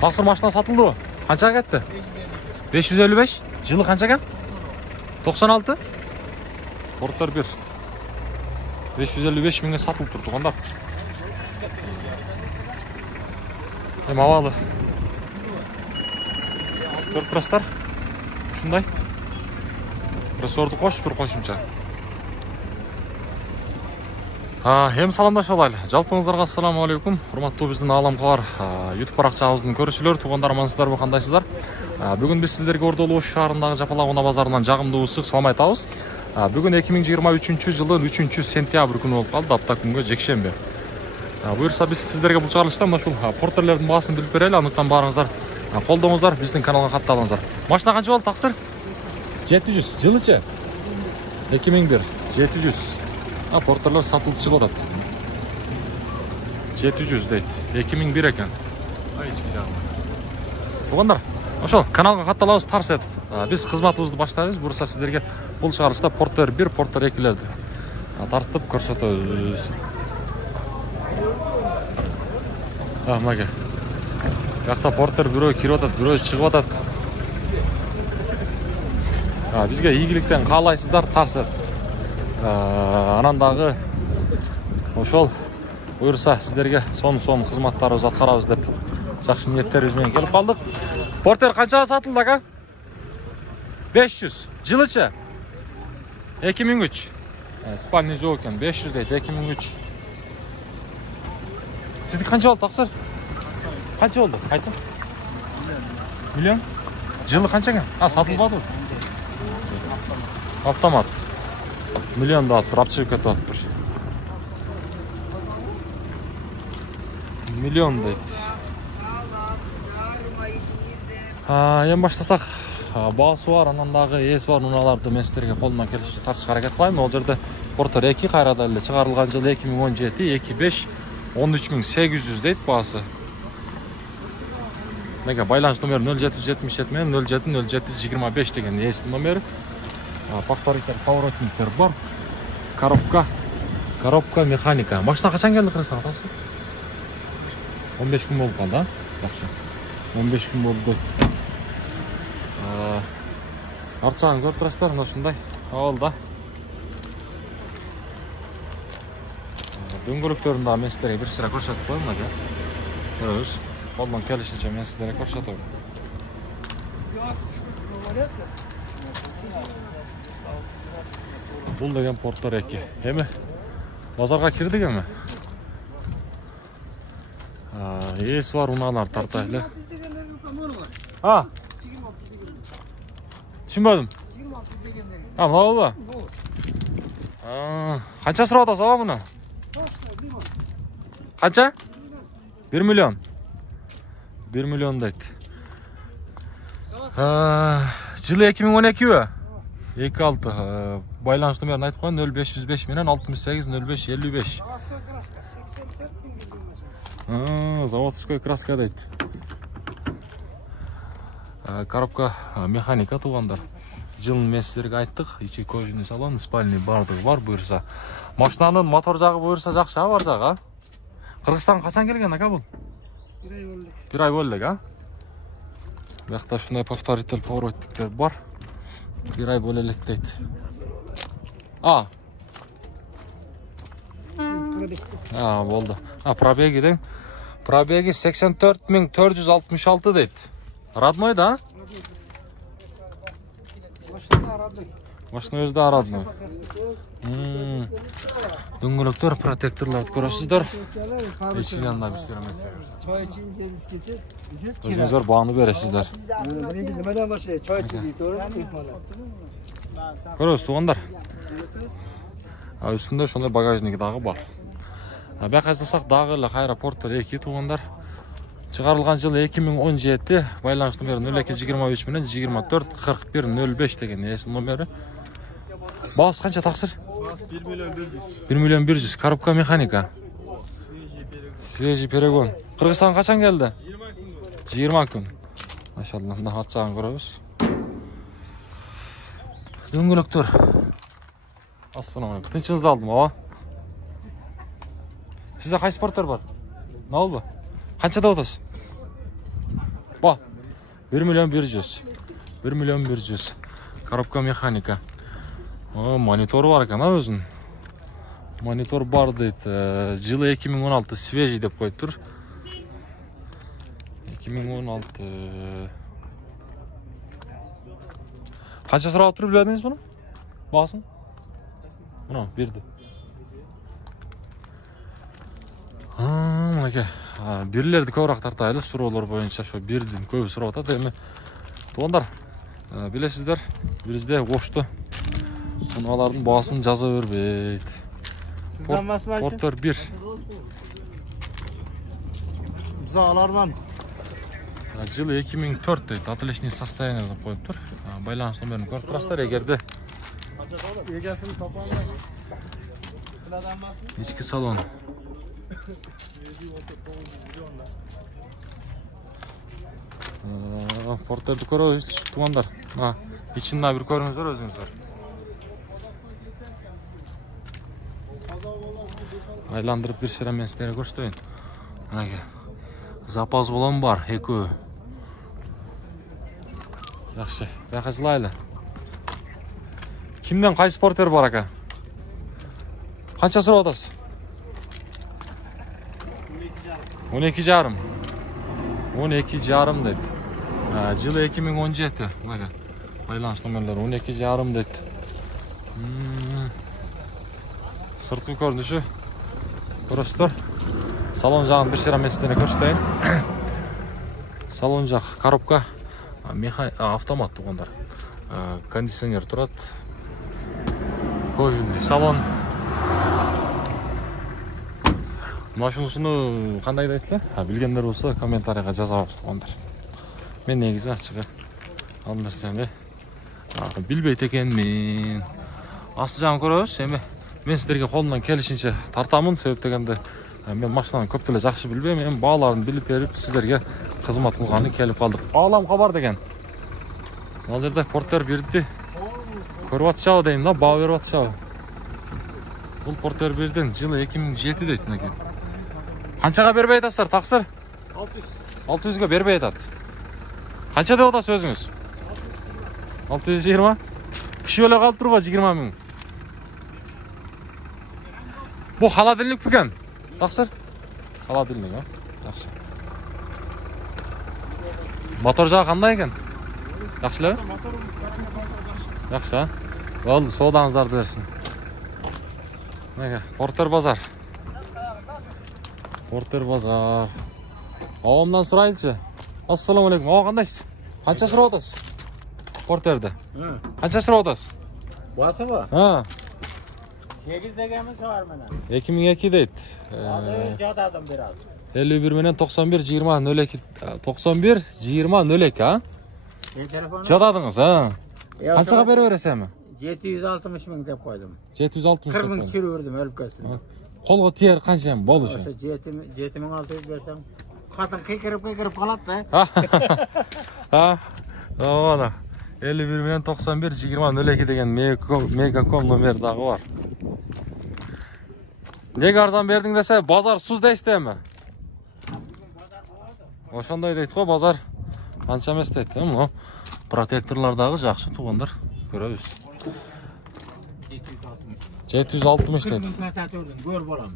Тақсыр машина сатылды ғой? Қаншаға кетті? 555. Жылы қанша екен? 96. Порттер 1. 555 мыңға сатылып тұр туғандар. Мавалы. Көріп тұрастар. Шындай. Кроссорды қош, бір қошымша. Hem саламдаш олайлы. Жалпыңыздарға ассаламу алейкум. Құрматтуу біздің Алам Хабар YouTube парақшамыздың көрушілер, туғандар амансыздар ма, қандайсыздар? Бүгін біз сіздерге Ордолу шаарындагы Жапалак унаа базарынан жагымдуу ысык салам айтабыз. Бүгін 2023 жылы 3 сентябрь күнү болуп калды, апта күнгө жекшембе. Буюрса биз сіздерге бул чыгарылышта мына ушул портерлердин баасын билип берели, андыктан баарыңыздар колдоңуздар, биздин каналга катталыңыздар. Машина канча болду, Тақсыр? 700. Жылычы? 2001. 700. Портерлер сатылып чыгып атат. 700 дейт. 2001 экен. Тугандар, ошол каналга катталабыз, тарс этип. Биз кызматыбызды баштайбыз. Бурса сиздерге бул чыгарылышта Портер 1, Портер 2лерди тартып көрсөтөбүз. Мага. Жакта Портер бирөө кирип атат, бирөө чыгып атат. Бизге ийгиликтен каалайсыздар, тарс этип. Анан дагы ошол буюрса сиздерге сонун кызматтарыбыз аткарабыз деп жакшы ниеттерибиз менен келип калдык. Портер канчага сатылды ака? 500. Жылычы? 2003. Спальный жок экен, 500 дейт, 2003. Сиздики канча болду, Тақсыр? Канча болду? Айтың. Миллион? Жылы канча экен? Сатылбады. Автомат. Миллион да атып, чыгып кетип атыптыр. Миллион дейт. Эми баштасак, баасы бар, анан дагы эси бар унааларды мен сиздерге колумдан келишинче тартышка аракет кылайм. Ол жерде Портер 2 кайрада эле чыгарылган жылы 2017, 25, 13800 дейт баасы. Неге байланыш номери 0777 менен 070725 деген эсин номери. Повторитель, поворотниктер бар. Коробка механика. Машина качан келди Кыргызстанга, Тақсыр? 15 күн болуп калды, жакшы. 15 күн болду. Арчагын көрүп турасыздар, мына ушундай абалда. Дөңгөлөктөрүн дагы мен сиздерге бир сыра көрсөтүп коеюн, мына. Көрөбүз. Колдон келишинче мен сиздерге көрсөтөм. Бул деген Портер 2. Эми базарга кирдик эми. Эс бар унаалар тартайлы. Түшүнбөдүм. Мына канча сурап атасыз аба муну? Канча? 1 миллион. 1 миллион дейт. Жылы 2012бі? 26. Байланыш номерин айтып коеюн, 0505 менен 68 05 55. Заводской краска дейт. Коробка механика тугандар. Жылын мен сиздерге айттык, ичи кожаный салон, спальный бардыгы бар буюрса. Машинанын мотор жагы буюрса жакшы, бар жагы. Кыргызстанга качан келген ака бул? 1 ай болду элек, Бuyakta ушундай повторитель, поворотниктер бар. 1 ай боло элек дейт. Болду. Пробеги дең. Пробеги 84466 дейт. Родной, да? Машина өзі да родной. Дөңгөлөктөр, протекторларды көрөсүздөр. Эшик жанында бир сыйрам айтсаңыз. Өзүңүздөр бааны бересиздер. Көрөсүз туугандар. Үстүндө ошондой багажник дагы бар. Бияка жазсак дагы эле кайра Портер 2 туугандар. Чыгарылган жылы 2017, байланыш номери 0223 менен 24 41 05 деген эсин номери. Баасы канча, Тақсыр? 1 миллион 100. Коробка механика. Свежий перегон. Кыргызстанга качан келди? 20 күн. Машалла, мына атчагын көрөбүз. Дөңгөлөктөр. Ассаламу алейкум. Тынчыңызды алдым, аба. Сизде кайсы Портер бар? Налбы? Канчада отасыз? Bak. 1.100.000. 1.100.000. Коробка механика. Монитор бар екен, өзün. Монитор бар дейді. Жылы 2016 свежий деп қойып тұр. 2016. Қанша сұрап тұр біледіңіз бұны? Бағасын? Мұна, берді. Мұнеке. Бірлерді көбірақ тартайлы сұраулар бойынша бірден көбі сұрап атады. Туғандар, білесіздер, бізде қошты. Бұналардың бағасын жаза өрбейді. Porter 1. Bize alarman. Жылы 2004 дейді. Отличный состояние деп қойып тұр. Байланыс номерін көріп тұрасыздар. Егерде Egesini toparla. İçki salonu. Porterді көріңіздер, туғандар. İçinde bir көріңіздер өзіңіздер. Айландырып bir sıra men sizlere көрсетейін. Запас болан бар, екеуі. Жақсы, бәқа жылайлы. Kimden қайсы портер бар ака? Қанша сұрап атасыз? 12,5. 12,5 dedi. Жылы 2017. Байланыс номерлері 12,5 dedi. Сыртқы көрініші. Көресіздер. Салон жағын бір шыра местеріне көрсетейін. Салон жақ коробка. Автомат туғандар. Кондиционер тұрады. Кожаный салон. Машинасыны қандай айтты? Білгендер болса комментарийға жаза туғандар. Мен негізі ашығы алындырсам білбейді екенмін. Асты жағын көріңіз. Мен сіздерге қолымнан келішінше тартамын. Себеп дегенде мен машинаны көптеле жақсы білбеймін. Мен бағаларын біліп беріп сіздерге қызмат қылғаны келіп қалдық. Алам хабар деген. Ол жерде Porter 1-ді көріп атшау деймін, баға беріп атшау. Бұл Porter 1-ден жылы 2007 дейтін екен. Қаншаға бербей атасыздар, тақсыр? 600-ге бербей атады. Қанша деп атасыз өзіңіз? 620? Кіші өле қалып тұруға 20 мың. Бұл холодильник пікен? Тақсыр? Холодильник, жақсы. Мотор жағы қандай екен? Жақшылы? Жақшы, Болды, содаңыздарды берсін. Porter базар. Porter базар. Ауымнан сұрайыншы. Ассаламу алейкум. Ау, қандайсыз? Қанша сұрап отасыз? Porterді. Қанша сұрап отасыз? Басы ба? 8 дегенimiz var mı? 2002 deydi. Jadadım biraz. 51 menen 91 20 02 91 20 02 ha? Telefonu? Jadadınız ha? Qanchaga berib berasizmi? 760 ming deb qo'ydim. 760 40 ming tushirdim o'lib ketsin. Qo'lga tegar qancha ham bo'lishi? O'sha 7600 bersam, xotin qiyqirib qoladi-da. Ha? Mana 51 menen 91 20 02 degan Megacom nomerdagi var. Nega arzon berding desa, bozor suz deysizmi? Oshonday deydi qo'y, bozor ancha emas deydi. Mana protektorlardagi yaxshi tuğanlar ko'ramiz. 760 deydi. Ko'r bo'lam.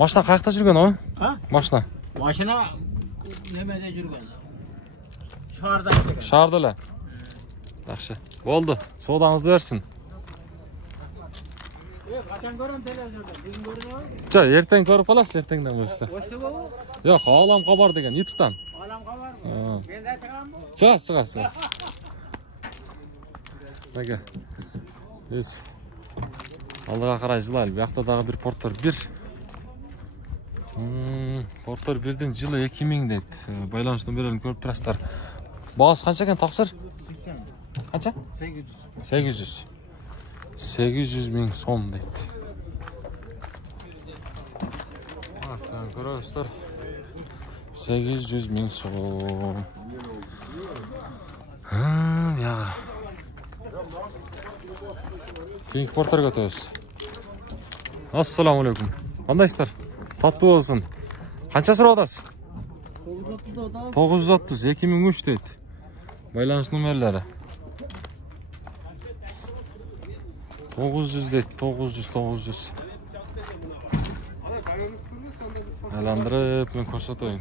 Mashina qayerda yurgan o? Ha? Mashina. Mashina nimada yurgan? Shaharda yurgan. Shahardalar. Yaxshi. Bo'ldi. Sodangizni bersin. Qachon ko'raman televizorda? Bugun ko'rdingmi? Jo, ertaga ko'rib qolasiz, ertadan bo'lsa. O'shda bu? Yo'q, Olam xabar degan YouTube'dan. Olam xabarmi? Menda chiqammi? Chiqasiz. Nega? Biz aldığa qaray жылайлы. Bu yoqdagi bir Porter 1. Porter 1'den жылы 2000 deydi. Байланыш номерлерін көріп тұрасыздар. Бағасы қанша екен, тақсыр? 80. Қанша? 800. 800 мing so'm deydi. Artsan ko'rasizlar. 800 ming so'm. Yağa. Keyingi Porterga o'tamiz. Assalomu alaykum. Qandaysizlar? Tatlı olsun. Qancha so'rab otasiz? 930 2003 deydi. Байланыш номерлері. 900 deydi. 900. Aylandırıp men ko'rsatayın.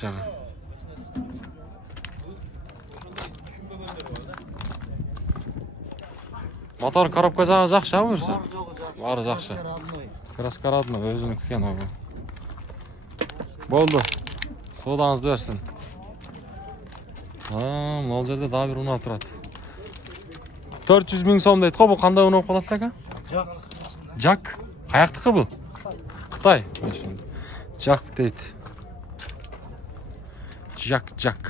Jağı. Motor коробка жағы жақсы ма бұрса? Бары жақсы. Краска родной, өзінің екен ғой. Болды. Содаңызды берсін. Мынау жерде daha bir ұнап тұрады. 400 000 сом дейді ғой, бұл қандай ұнап қалады екен? Жак. Қаяқтікі бұл? Қытай. Жак дейді. Жак.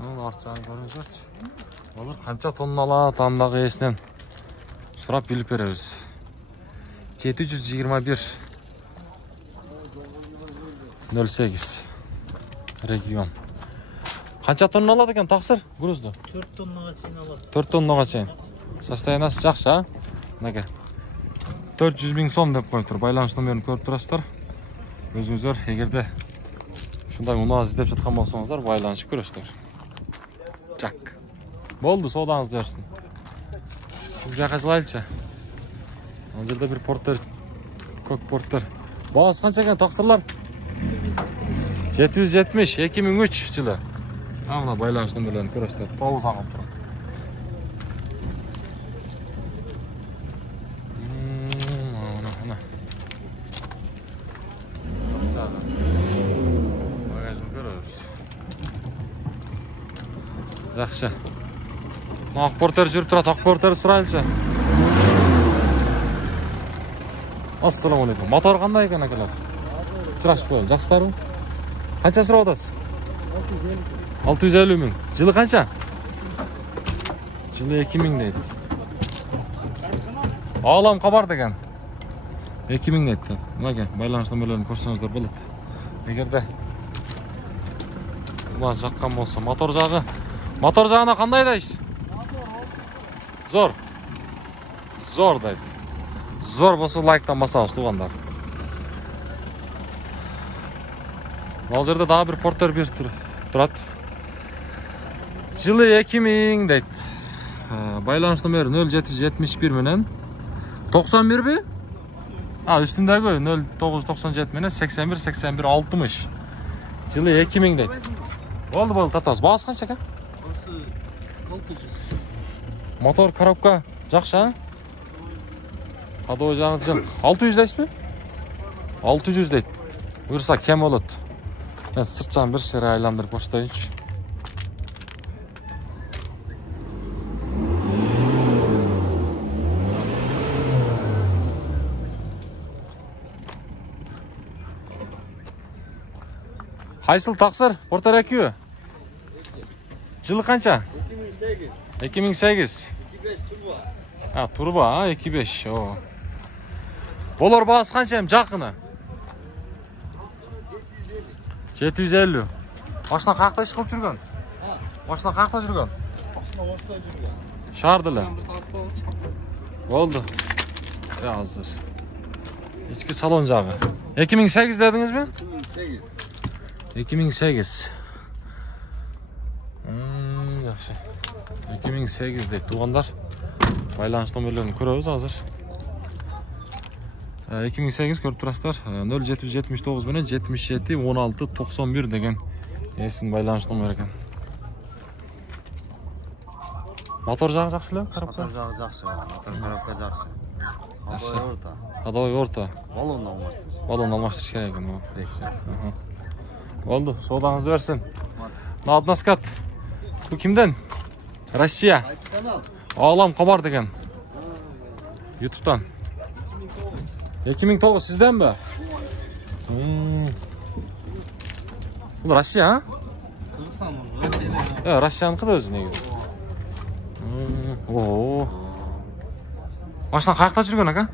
Артжағын көріңіздерші. Olur qancha tonnala tamдағы есінен сұрап біліп береміз. 721 08 регион. Қанша тонна алады екен тақсыр грузды? 4 тоннаға чейін алады. 4 тоннаға чейін. Состояниесі жақсы, а? Мінекей. 400 000 сом деп қойып тұр. Байланыш номерін көріп тұрасыздар. Өзіңіздер егерде шундай мұны іздеп жатқан болсаңыздар, байланышып көресіздер. Жак. Болды, содаңызды берсін. Бұл жаққа жылайлыча. Ол жерде бір порттер, көк порттер. Бағасы қанша екен тақсырлар? 770 2003 жылы. Мына байланыш номерлерін көресіздер. Тоғыз ағып тұр. Жақсы. Ақпортер жүріп тұрады, ақпортер сұрайлыша. Ассаламалейкум. Мотор қандай екен әкелер? Тұрашып қойыл, жақсылар бұл? Қанша сұрап отасыз? 650 000. Жылы қанша? Жылы 2000 дейді. Алам қабар деген. 2000 дейді. Мұнеке, байланыш номерлерін көрсеңіздер болады. Егерде бұлар жаққан болса, мотор жағына қандай дайсыз? Zor deydi. Zor bolsa like'tan basağız tuğanlar. Бұл жерде daha bir porter bir тұрады. Жылы 2000 deydi. Байланыш номері 0771 менен 91 бе? Üstündегі 0997 менен 81 60. Жылы 2000 deydi. Болды татас. Бағасы қанша екен? 600. Motor коробка жақсы, а? Ходовой жағыңыз жын. 600 дейсіз бе? 600 дейді. Бұйырса кем болады. Мен сырт жағын бір шері айландырып баштайыншы. Қайсыл тақсыр? Портер әкеуі? Жылы қанша? 2008. 25 turbo. Turbo, 25. Олар бағасы қанша ем жақыны? 750. Машина қақта ішқылып жүрген? Машина қақта жүрген? Машина осылай жүрген. Шардылы. Болды. Hazır. İçki salon jağı. 2008 dediniz mi? 2008. 2008. Yaxşı. 2008 deydi tuğanlar. Байланыш номерлерін көрөбүз азыр. 2008 көрүп турасыздар. 0779 менен 77 16 91 деген есин байланыш номер экен. Мотор жағы жақсы эле? Мотор жағы жақсы. Мотор коробка жақсы. Ходовой орта. Баллон алмаштырыш. Баллон алмаштырыш керек экен. Болды, содаңызды берсин. Наднаскат. Bu kimden? Россия. Ağlam kabar деген. YouTube'dan. 2009 sizden mi? Bu Россия, ha? Kırgızstan mı? Ya, Russia'nınki da özü negizі. Oo. Baştan kayakta жүрген aka?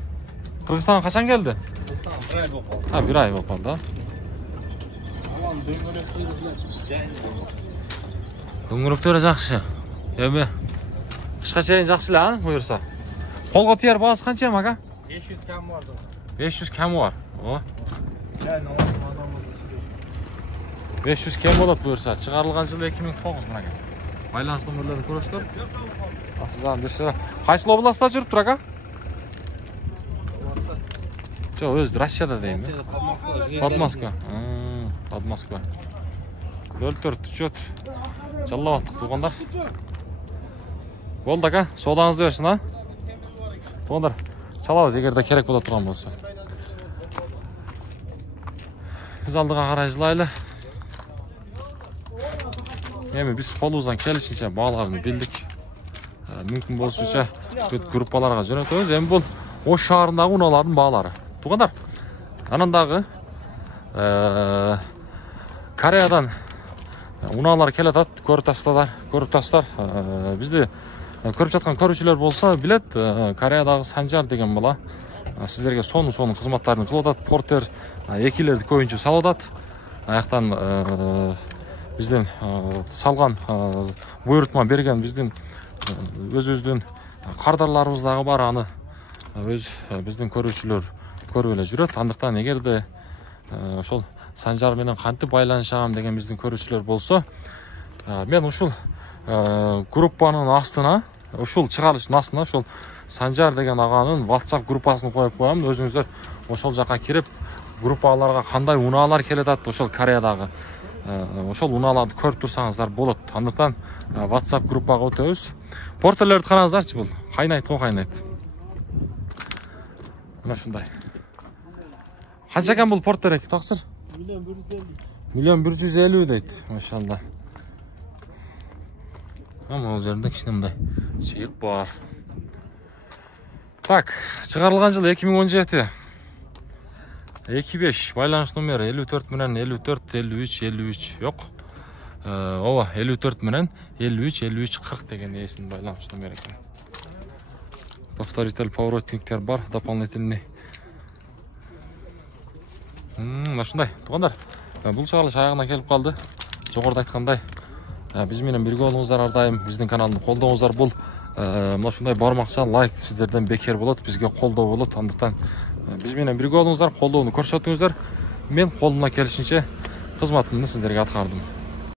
Kırgızstan'a kaçan geldi? Bir ay bopaldı. Ha, bir ay bopaldı. Aman Дөңгөлөктөрү жакшы. Эми кышка чейин жакшы эле, буюрса. Колго тияр баасы канча ага? 500 кам барды. 500 kemi var. O. Yani adam 500 kemi болады бұйырса. Шығарылған жылы 2009 мына екен. Байланыс нөмірлерін көресіздер. Сіз андыршы. Қайсыл областа жүріп тұр аға? Жоқ, өзі Россияда дейін. Под Москва. Под Москва. 04 түчет. Жаллап аттық туғандар. Болды аға, содаңызды берсін, а? Туғандар, чалабыз, егерде керек бола тұрған болса. Біз алдыға қарай жылайлы. Біз қолымыздан келішінше бағаларын білдік. Мүмкін болсынша группаларға жөнетеміз. Бұл Ош шағырындағы уналардың бағалары. Туғандар, анандағы Кореядан уналар келатат, көріп тастар. Бізде көріп жатқан көрушілер болса білет, Кореядағы Санжар деген бала сіздерге соның қызматтарын қылып атат. Портер екілерді көйінше салып атат. Аяқтан бізден салған бұйыртма берген бізден өз-өзден қардарларымыздағы бар аны біздің көрушілер көріп жүрет. Андықтан егерде ошол Санжар менен кантип байланышам деген биздин көрүүчүлөр болсо, мен ушул группанын астына, ушул чыгарылыштын астына ушул Санжар деген аганын WhatsApp группасын коюп коем. Өзүңүздөр ошол жака кирип, группаларга кандай унаалар келатат, ошол Кореядагы ошол унааларды көрүп турсаңыздар болот. Андыктан WhatsApp группага өтөбүз. Портерлерди караңыздарчы, бул кайнайт го кайнайт. Мына ушундай. Канча экен бул портер таксыр? 1.150 дейт, машалла. Ama üzerinde kişinin çeyik var. Так, çıkarılgan yıl 2017. 25 байланыш номері 54 менен 54 53 53 yok. Ова 54 менен 53 53 40 деген есін байланыш номері екен. Повторитель поворотниктер бар, дополнительный. Машындай, туғандар. Бұл шығарылыш аяғына келіп қалды. Жоғарыда айтқандай, біз менен бірге болуңуздар ардайым. Біздің каналды қолдауыңыздар бұл. Машындай бармақша лайк сіздерден бекер болады, бізге қолдау болады. Андықтан біз менен бірге болуңуздар, қолдауыны көрсетіңіздер. Мен қолымнан келішінше қызматымды сіздерге атқардым.